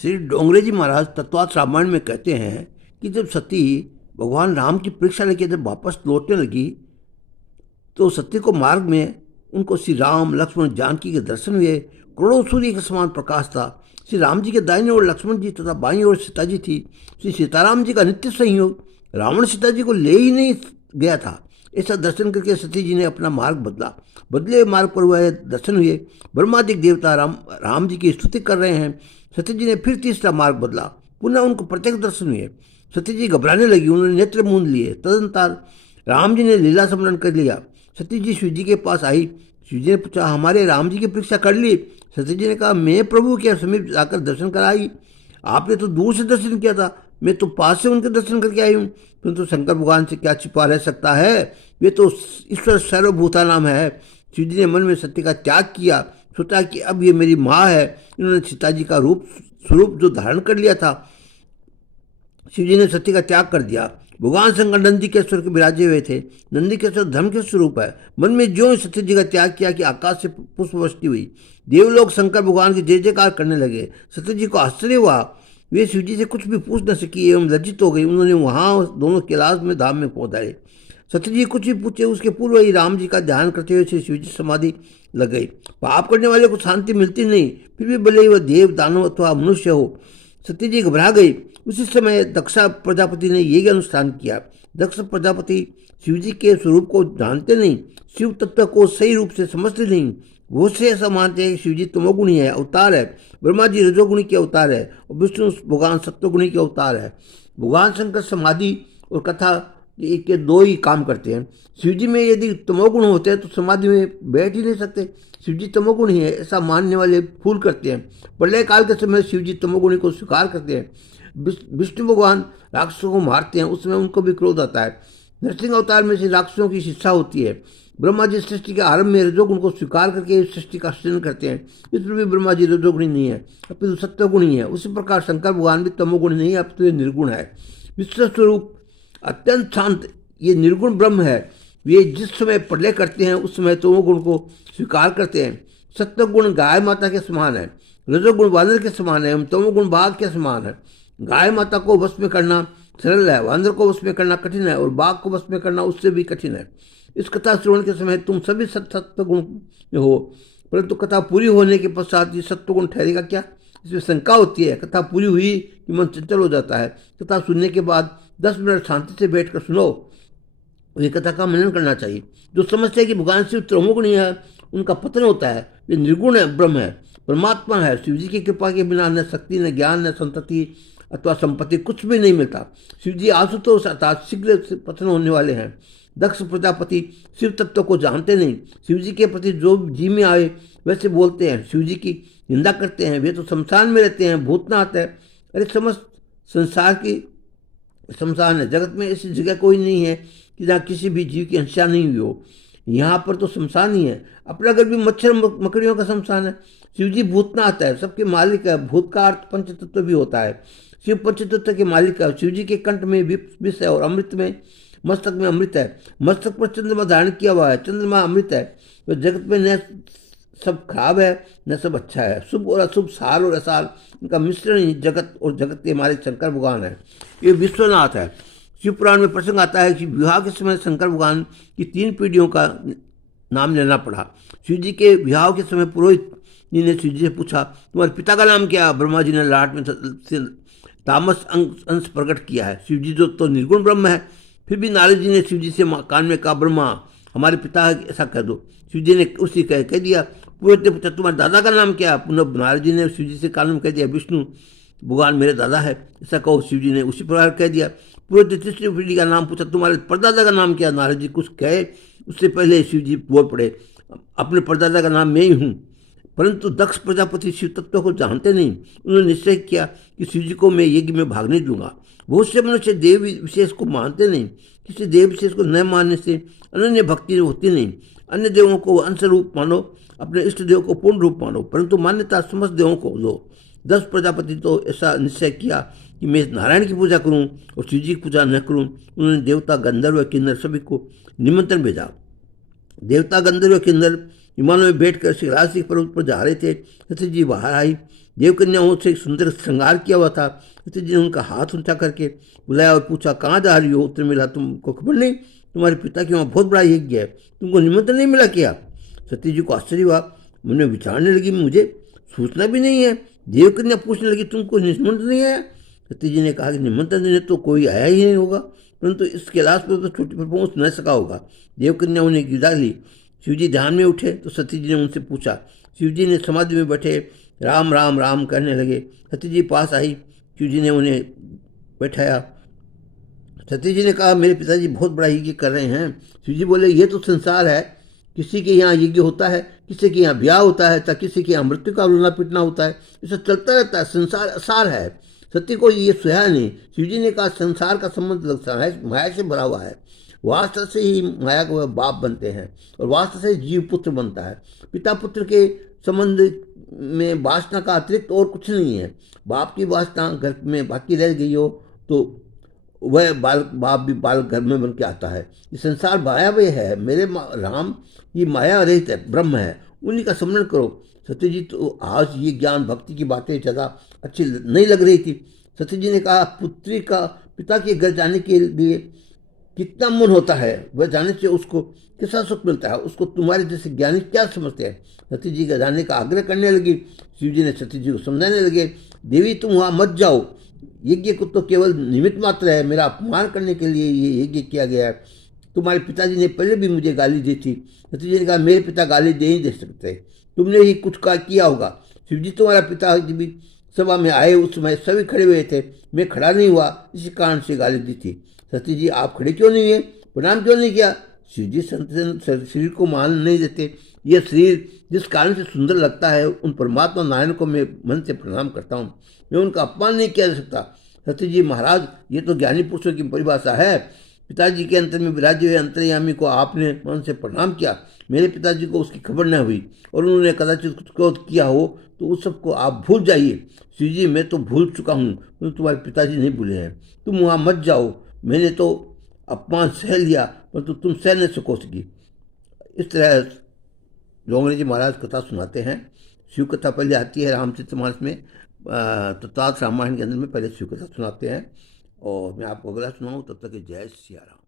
श्री डोंगरे जी महाराज तत्वार्थ रामायण में कहते हैं कि जब सती भगवान राम की परीक्षा लेके जब वापस लौटने लगी तो सती को मार्ग में उनको श्री राम लक्ष्मण जानकी के दर्शन हुए। करोड़ों सूर्य के समान प्रकाश था। श्री राम जी के दाहिने ओर लक्ष्मण जी तथा बाईं ओर सीता जी थी। श्री सीताराम जी का नित्य संयोग रावण सीता जी को ले ही नहीं गया था। ऐसा दर्शन करके सती जी ने अपना मार्ग बदला। बदले मार्ग पर वह दर्शन हुए। ब्रह्मादिक देवता राम जी की स्तुति कर रहे हैं। सती जी ने फिर तीसरा मार्ग बदला। पुनः उनको प्रत्यक्ष दर्शन हुए। सती जी घबराने लगी। उन्होंने नेत्र मूंद लिए। तदंतर राम जी ने लीला स्मरण कर लिया। सती जी शिव जी के पास आई। शिव जी ने पूछा, हमारे राम जी की परीक्षा कर ली? सती जी ने कहा, मैं प्रभु के समीप जाकर दर्शन कराई। आपने तो दूर से दर्शन किया था, मैं तो पास से उनके दर्शन करके आई हूँ। परंतु शंकर भगवान से क्या छिपा रह सकता है? वे तो ईश्वर सर्वभूता नाम है। शिव जी ने मन में सत्य का त्याग किया। सोचा कि अब ये मेरी माँ है। इन्होंने सीता जी का स्वरूप जो धारण कर लिया था। शिव जी ने सत्य का त्याग कर दिया। भगवान शंकर नंदी के स्वर के विराजे हुए थे। नंदी के स्वर धर्म के स्वरूप है। मन में ज्यों सत्य जी का त्याग किया कि आकाश से पुष्पवृष्टि हुई। देवलोग शंकर भगवान की जय जयकार करने लगे। सत्य जी को आश्चर्य हुआ। वे शिव जी से कुछ भी पूछ न सकी एवं लज्जित हो गई। उन्होंने वहां दोनों कैलाश में धाम में पहुंचाए। सत्य जी कुछ भी पूछे उसके पूर्व ही राम जी का ध्यान करते हुए शिव जी समाधि लग गई। पाप करने वाले को शांति मिलती नहीं, फिर भी भले ही वह देव दानव अथवा मनुष्य हो। सती जी घबरा गई। उसी समय दक्षा प्रजापति ने यही अनुष्ठान किया। दक्ष प्रजापति शिव जी के स्वरूप को जानते नहीं, शिव तत्व को सही रूप से समझते नहीं। वो से ऐसा मानते हैं कि शिव जी तमोगुणी है, अवतार है। ब्रह्मा जी रजोगुणी के अवतार है और विष्णु भगवान सत्वगुणी के अवतार है। भगवान शंकर समाधि और कथा के दो ही काम करते हैं। शिव जी में यदि तमोगुण होते हैं तो समाधि में बैठ ही नहीं सकते। शिव जी तमोगुणी है ऐसा मानने वाले फूल करते हैं। प्रलय काल के समय शिव जी तमोगुणी को स्वीकार करते हैं। विष्णु भगवान राक्षसों को मारते हैं, उस समय उनको भी क्रोध आता है। नरसिंह अवतार में से राक्षसों की शिक्षा होती है। ब्रह्मा जी सृष्टि के आरंभ में रजोगुण को स्वीकार करके सृष्टि का सृजन करते हैं। इस पर भी ब्रह्मा जी रजोगुणी नहीं है, अपितु सत्वगुणी है। उसी प्रकार शंकर भगवान भी तमोगुणी नहीं है, अपितु निर्गुण है। विश्व स्वरूप अत्यंत शांत ये निर्गुण ब्रह्म है। वे जिस समय प्रलय करते हैं उस समय तमोगुण को स्वीकार करते हैं। सत्वगुण गाय माता के समान है, रजोगुण वानर के समान है एवं तमोगुण बाघ के समान है। गाय माता को वश में करना सरल है, वानर को वश में करना कठिन है और बाघ को वश में करना उससे भी कठिन है। इस कथा श्रवण के समय तुम सभी सत्वगुण में हो, परंतु कथा पूरी होने के पश्चात ये सत्वगुण ठहरेगा क्या? इसमें शंका होती है। कथा पूरी हुई कि मन चंचल हो जाता है। कथा सुनने के बाद 10 मिनट शांति से बैठकर सुनो। ये कथा का मनन करना चाहिए। जो समझते हैं कि भगवान शिव तमोगुणी है उनका पतन होता है। ये निर्गुण है, ब्रह्म है, परमात्मा है। शिव जी की कृपा के बिना न शक्ति, न ज्ञान, न संतति अथवा संपत्ति कुछ भी नहीं मिलता। शिव जी आशुतोष अर्थात शीघ्र पतन होने वाले हैं। दक्ष प्रजापति शिव तत्व को जानते नहीं। शिव जी के प्रति जो जी में आए वैसे बोलते हैं। शिव जी की निंदा करते हैं। वे तो शमशान में रहते हैं, भूतनाथ है। अरे समस्त संसार की शमशान है। जगत में ऐसी जगह कोई नहीं है कि जहाँ किसी भी जीव की हिंसा नहीं हुई हो। यहाँ पर तो शमशान ही है। अपना घर भी मच्छर मकड़ियों का शमशान है। शिव जी भूतनाथ है, सबके मालिक है। भूत का अर्थ पंचतत्व भी होता है। शिव पंचतत्व के मालिक है। शिव जी के कंठ में विष है और अमृत में मस्तक में अमृत है। मस्तक पर चंद्रमा धारण किया हुआ है। चंद्रमा अमृत है। तो जगत में न सब खराब है न सब अच्छा है। शुभ और अशुभ, सार और असार, इनका मिश्रण ही जगत और जगत के मालिक शंकर भगवान है। ये विश्वनाथ है। शिव पुराण में प्रसंग आता है कि विवाह के समय शंकर भगवान की 3 पीढ़ियों का नाम लेना पड़ा। शिव जी के विवाह के समय पुरोहित जी ने शिव जी से पूछा, तुम्हारे पिता का नाम क्या? ब्रह्मा जी ने लाट में तामस अंश प्रकट किया है। शिव जी जो तो निर्गुण ब्रह्म है, फिर भी नारद जी ने शिव जी से कान में कहा, ब्रह्मा हमारे पिता है, ऐसा कह दो। शिव जी ने उसी कह दिया। पुरोहित ने पूछा, तुम्हारे दादा का नाम क्या? पुनः नारद जी ने शिव जी से कान में कह दिया, विष्णु भगवान मेरे दादा है, ऐसा कहो। शिव जी ने उसी प्रकार कह दिया। पुरोहित ने तीसरी पीढ़ी का नाम पूछा, तुम्हारे परदादा का नाम क्या? नारद जी कुछ कहे उससे पहले शिव जी बोल पड़े, अपने परदादा का नाम मैं ही हूँ। परंतु दक्ष प्रजापति शिव तत्व को जानते नहीं। उन्होंने निश्चय किया कि शिव जी को मैं यज्ञ में भाग नहीं दूंगा। बहुत से मनुष्य देव विशेष को मानते नहीं। किसी देव विशेष को न मानने से अनन्य भक्ति होती नहीं। अन्य देवों को अंश रूप मानो, अपने इष्ट देव को पूर्ण रूप मानो, परंतु मान्यता समस्त देवों को दो। 10 प्रजापति तो ऐसा निश्चय किया कि मैं नारायण की पूजा करूं और शिव जी की पूजा न करूं। उन्होंने देवता, गंधर्व, किन्नर सभी को निमंत्रण भेजा। देवता, गंधर्व, किन्नर हिमालय में बैठकर शिवराज पर्वत पर जा रहे थे। सती जी बाहर आई। देवकन्याओं से सुंदर श्रृंगार किया हुआ था। सती जी ने उनका हाथ ऊंचा करके बुलाया और पूछा, कहाँ जा रही हो? उत्तर मिला, तुमको खबर नहीं? तुम्हारे पिता के वहाँ बहुत बड़ा यज्ञ है, तुमको निमंत्रण नहीं मिला क्या? सती जी को आश्चर्य हुआ, मन में विचारने लगी, मुझे सूचना भी नहीं है। देवकन्या पूछने लगी, तुमको निमंत्रण नहीं आया? सती जी ने कहा कि निमंत्रण देने तो कोई आया ही नहीं होगा, परंतु इस कैलाश पर तो छोटी पर पहुँच न सका होगा। देवकन्या उन्हें विदा ली। शिवजी ध्यान में उठे तो सती जी ने उनसे पूछा। शिवजी ने समाधि में बैठे राम राम राम कहने लगे। सती जी पास आई, शिवजी ने उन्हें बैठाया। सती जी ने कहा, मेरे पिताजी बहुत बड़ा यज्ञ कर रहे हैं। शिवजी बोले, ये तो संसार है, किसी के यहाँ यज्ञ होता है, किसी के यहाँ ब्याह होता है, तो किसी के यहाँ मृत्यु का रोना पीटना होता है, इसे चलता रहता है, संसार असार है। सत्य को ये सुहा नहीं। शिवजी ने कहा, संसार का संबंध लगता है, माया से भरा हुआ है। वास्तव से ही माया को बाप बनते हैं और वास्तव से जीव पुत्र बनता है। पिता पुत्र के संबंध में वासना का अतिरिक्त और कुछ नहीं है। बाप की वासना घर में बाकी रह गई हो तो वह बाप भी बाल घर में बन के आता है। ये संसार मायामय है, मेरे राम ये माया रहित है, ब्रह्म है, उन्हीं का स्मरण करो। सत्यजी तो आज ये ज्ञान भक्ति की बातें ज़्यादा अच्छी नहीं लग रही थी। सत्यजी ने कहा, पुत्री का पिता के घर जाने के लिए कितना मन होता है, वह जाने से उसको कैसा सुख मिलता है, उसको तुम्हारे जैसे ज्ञानी क्या समझते हैं। सती जी का जाने का आग्रह करने लगी। शिव जी ने सती जी को समझाने लगे, देवी तुम वहाँ मत जाओ, यज्ञ को तो केवल निमित्त मात्र है, मेरा अपमान करने के लिए ये यज्ञ किया गया है। तुम्हारे पिताजी ने पहले भी मुझे गाली दी थी। सती जी ने कहा, मेरे पिता गाली दे ही दे सकते, तुमने ही कुछ का किया होगा। शिव जी तुम्हारा पिताजी भी सभा में आए, उस समय सभी खड़े हुए थे, मैं खड़ा नहीं हुआ, इसी कारण से गाली दी थी। सती जी आप खड़े क्यों नहीं हुए, प्रणाम क्यों नहीं किया? शिव जी शरीर को मान नहीं देते। यह शरीर जिस कारण से सुंदर लगता है, उन परमात्मा नारायण को मैं मन से प्रणाम करता हूँ, मैं उनका अपमान नहीं किया जा सकता। सती जी महाराज, ये तो ज्ञानी पुरुषों की परिभाषा है। पिताजी के अंतर में विराजे हुए अंतर्यामी को आपने मन से प्रणाम किया, मेरे पिताजी को उसकी खबर न हुई और उन्होंने कदाचित कुछ क्रोध किया हो तो उस सबको आप भूल जाइए। शिव जी मैं तो भूल चुका हूँ, तो तुम्हारे पिताजी नहीं भूले हैं। तुम वहाँ मत जाओ, मैंने तो अपमान सह लिया, परंतु तुम सह नहीं सकोगी। इस तरह जोगणी जी महाराज कथा सुनाते हैं। शिव कथा पहले आती है रामचरितमानस में, तत्काल रामायण के अंदर में पहले शिव कथा सुनाते हैं। और मैं आपको अगला सुनाऊँ, तब तक जय सिया राम।